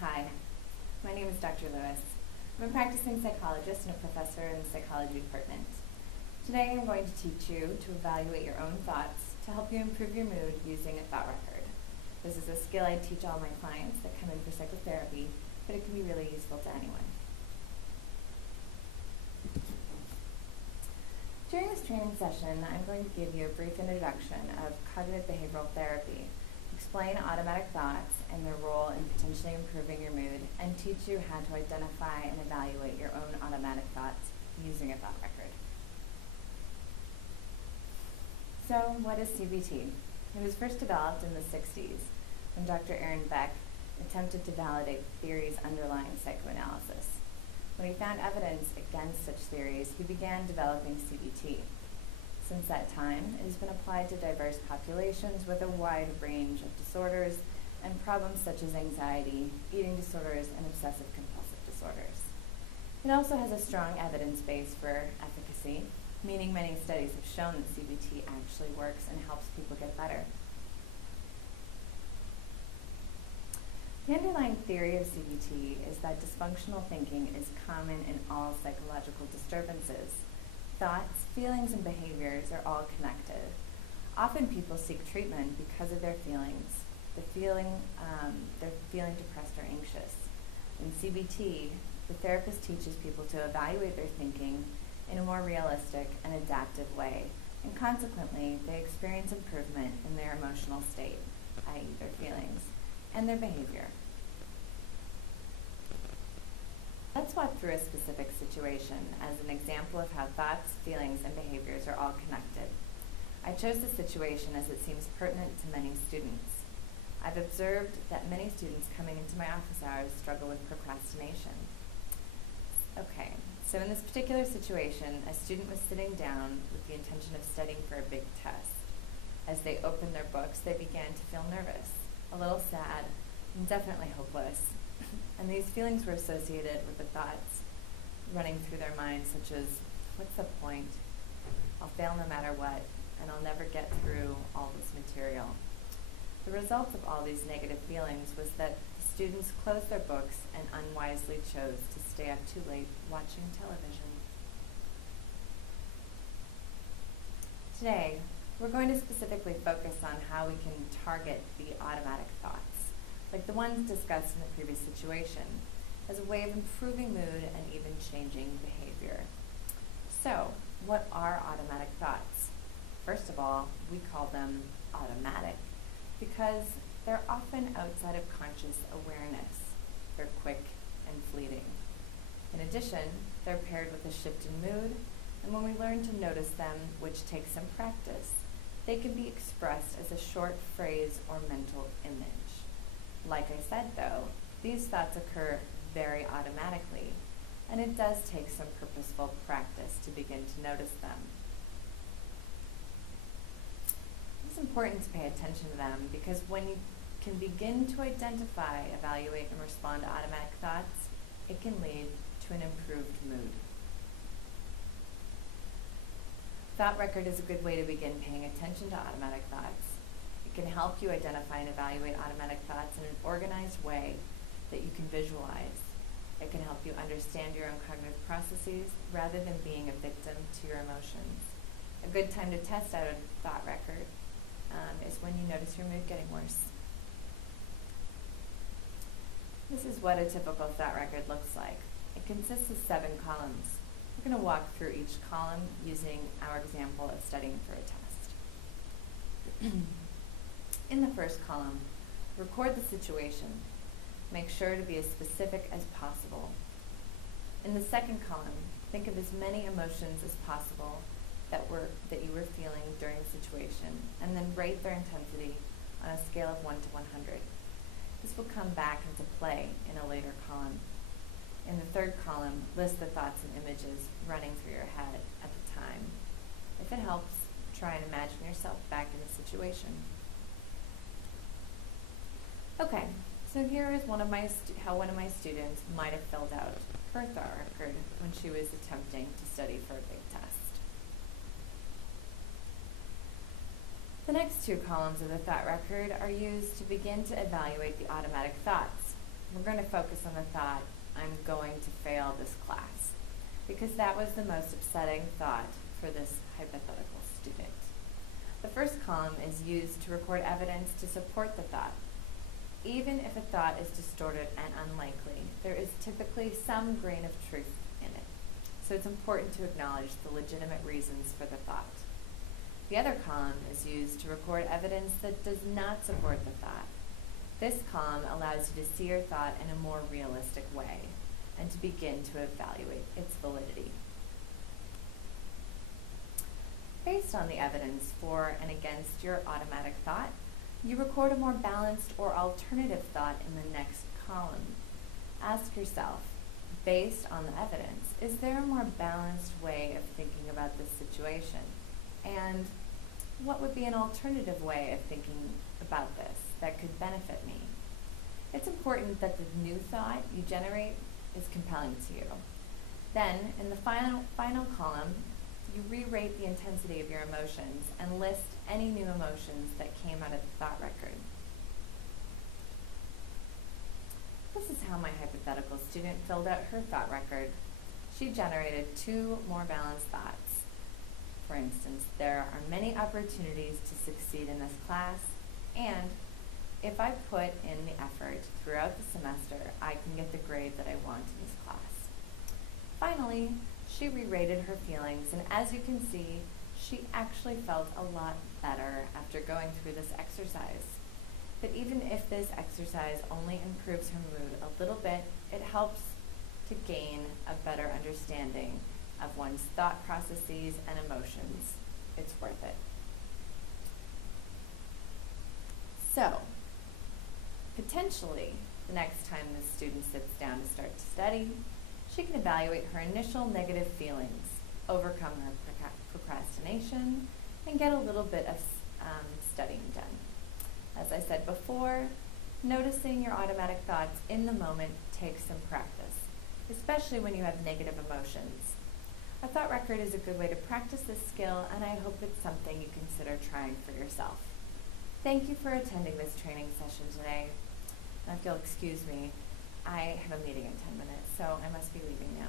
Hi, my name is Dr. Lewis. I'm a practicing psychologist and a professor in the psychology department. Today I'm going to teach you to evaluate your own thoughts to help you improve your mood using a thought record. This is a skill I teach all my clients that come in for psychotherapy, but it can be really useful to anyone. During this training session, I'm going to give you a brief introduction of cognitive behavioral therapy, explain automatic thoughts and their role in potentially improving your mood, and teach you how to identify and evaluate your own automatic thoughts using a thought record. So, what is CBT? It was first developed in the 60s when Dr. Aaron Beck attempted to validate theories underlying psychoanalysis. When he found evidence against such theories, he began developing CBT. Since that time, it has been applied to diverse populations with a wide range of disorders and problems such as anxiety, eating disorders, and obsessive-compulsive disorders. It also has a strong evidence base for efficacy, meaning many studies have shown that CBT actually works and helps people get better. The underlying theory of CBT is that dysfunctional thinking is common in all psychological disturbances. Thoughts, feelings, and behaviors are all connected. Often people seek treatment because of their feelings. They're feeling depressed or anxious. In CBT, the therapist teaches people to evaluate their thinking in a more realistic and adaptive way, and consequently, they experience improvement in their emotional state, i.e. their feelings, and their behavior. Let's walk through a specific situation as an example of how thoughts, feelings, and behaviors are all connected. I chose this situation as it seems pertinent to many students. I've observed that many students coming into my office hours struggle with procrastination. Okay, so in this particular situation, a student was sitting down with the intention of studying for a big test. As they opened their books, they began to feel nervous, a little sad, and definitely hopeless. And these feelings were associated with the thoughts running through their minds, such as, what's the point? I'll fail no matter what, and I'll never get through all this material. The result of all these negative feelings was that the students closed their books and unwisely chose to stay up too late watching television. Today, we're going to specifically focus on how we can target the automatic thoughts, like the ones discussed in the previous situation, as a way of improving mood and even changing behavior. So, what are automatic thoughts? First of all, we call them automatic because they're often outside of conscious awareness. They're quick and fleeting. In addition, they're paired with a shift in mood, and when we learn to notice them, which takes some practice, they can be expressed as a short phrase or mental image. Like I said, though, these thoughts occur very automatically, and it does take some purposeful practice to begin to notice them. It's important to pay attention to them because when you can begin to identify, evaluate, and respond to automatic thoughts, it can lead to an improved mood. Thought record is a good way to begin paying attention to automatic thoughts. It can help you identify and evaluate automatic thoughts in an organized way that you can visualize. It can help you understand your own cognitive processes rather than being a victim to your emotions. A good time to test out a thought record is when you notice your mood getting worse. This is what a typical thought record looks like. It consists of 7 columns. We're going to walk through each column using our example of studying for a test. In the first column, record the situation. Make sure to be as specific as possible. In the second column, think of as many emotions as possible that you were feeling during the situation, and then rate their intensity on a scale of 1 to 100. This will come back into play in a later column. In the third column, list the thoughts and images running through your head at the time. If it helps, try and imagine yourself back in the situation. Okay, so here is how one of my students might have filled out her thought record when she was attempting to study for a big test. The next 2 columns of the thought record are used to begin to evaluate the automatic thoughts. we're going to focus on the thought, I'm going to fail this class, because that was the most upsetting thought for this hypothetical student. The first column is used to record evidence to support the thought. Even if a thought is distorted and unlikely, there is typically some grain of truth in it. So it's important to acknowledge the legitimate reasons for the thought. The other column is used to record evidence that does not support the thought. This column allows you to see your thought in a more realistic way and to begin to evaluate its validity. Based on the evidence for and against your automatic thought, you record a more balanced or alternative thought in the next column. Ask yourself, based on the evidence, is there a more balanced way of thinking about this situation? And what would be an alternative way of thinking about this that could benefit me? It's important that the new thought you generate is compelling to you. Then, in the final column, you re-rate the intensity of your emotions and list any new emotions that came out of the thought record. This is how my hypothetical student filled out her thought record. She generated 2 more balanced thoughts. For instance, there are many opportunities to succeed in this class, and if I put in the effort throughout the semester, I can get the grade that I want in this class. Finally, she re-rated her feelings, and as you can see, she actually felt a lot better after going through this exercise. But even if this exercise only improves her mood a little bit, it helps to gain a better understanding of one's thought processes and emotions. It's worth it. So, potentially, the next time the student sits down to start to study, she can evaluate her initial negative feelings, overcome her procrastination, and get a little bit of studying done. As I said before, noticing your automatic thoughts in the moment takes some practice, especially when you have negative emotions. A thought record is a good way to practice this skill, and I hope it's something you consider trying for yourself. Thank you for attending this training session today. Now, if you'll excuse me, I have a meeting in 10 minutes, so I must be leaving now.